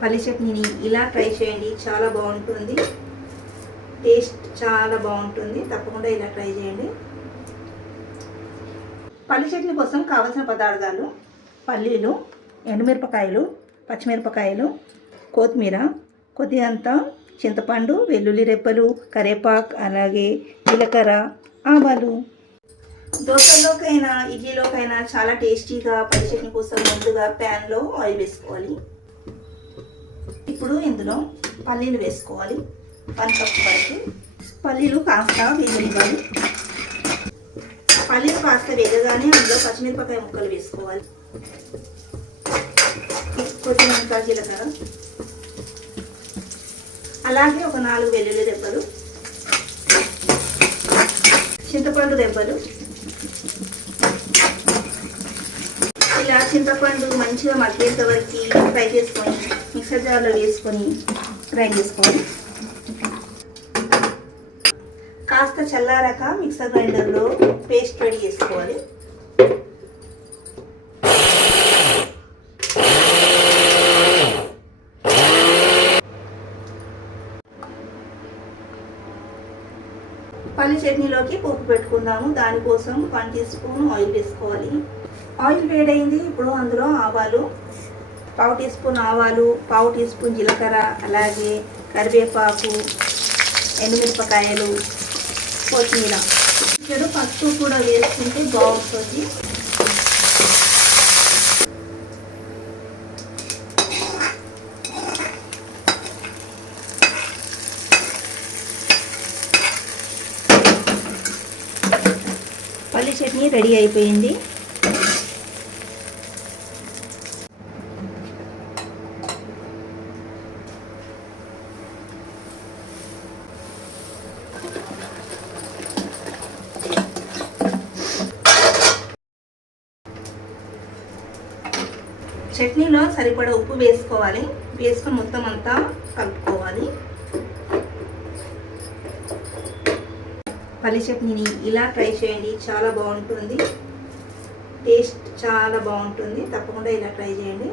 పల్లి చట్నీని ఇలా ట్రై చేయండి. చాలా బాగుంటుంది. టేస్ట్ చాలా బాగుంటుంది. తప్పకుండా ఇలా ట్రై చేయండి. పల్లి చట్నీ కోసం కావలసిన పదార్థాలు పల్లీలు ఎండుమిరపకాయలు పచ్చిమిరపకాయలు కొత్తిమీర కొద్దిగంత చింతపండు వెల్లుల్లి రెప్పలు కరేపాక్ అలాగే జీలకర్ర ఆవాలు. దోశలోకైనా ఇడ్లీలోకైనా చాలా టేస్టీగా పల్లి చట్నీ కోసం ముందుగా ప్యాన్లో ఆయిల్ వేసుకోవాలి. ఇప్పుడు ఇందులో పల్లీలు వేసుకోవాలి. వన్ కప్ వరకు. పల్లీలు కాస్త వేగనివ్వాలి. పల్లీలు కాస్త వేగగానే అందులో పచ్చిమిరపకాయ ముక్కలు వేసుకోవాలి. కొత్తిమీర జీలకర్ర. అలాగే ఒక నాలుగు వెల్లుల్లి దెబ్బలు. చింతపండు దెబ్బలు ఇలా చింతపండు మంచిగా మగ్గేంత వరకు ఫ్రై చేసుకొని మిక్సర్ జార్లో వేసుకొని గ్రైండ్ చేసుకోవాలి. కాస్త చల్లారాక మిక్సర్ గ్రైండర్లో పేస్ట్ రెడీ చేసుకోవాలి. పల్లి చట్నీలోకి పోపు పెట్టుకుందాము. దానికోసం వన్ టీ స్పూన్ ఆయిల్ వేసుకోవాలి. ఆయిల్ వేడైంది. ఇప్పుడు అందులో ఆవాలు పావు టీ స్పూన్ ఆవాలు పావు టీ స్పూన్ జీలకర్ర అలాగే కరివేపాకు ఎండుమిరపకాయలు కొత్తిమీర. ఇక్కడ పసుపు కూడా వేసుకుంటే బాగుంటుంది. పల్లి చట్నీ రెడీ అయిపోయింది. చట్నీలో సరిపడా ఉప్పు వేసుకోవాలి. వేసుకొని మొత్తం అంతా కలుపుకోవాలి. పల్లి చట్నీని ఇలా ట్రై చేయండి. చాలా బాగుంటుంది. టేస్ట్ చాలా బాగుంటుంది. తప్పకుండా ఇలా ట్రై చేయండి.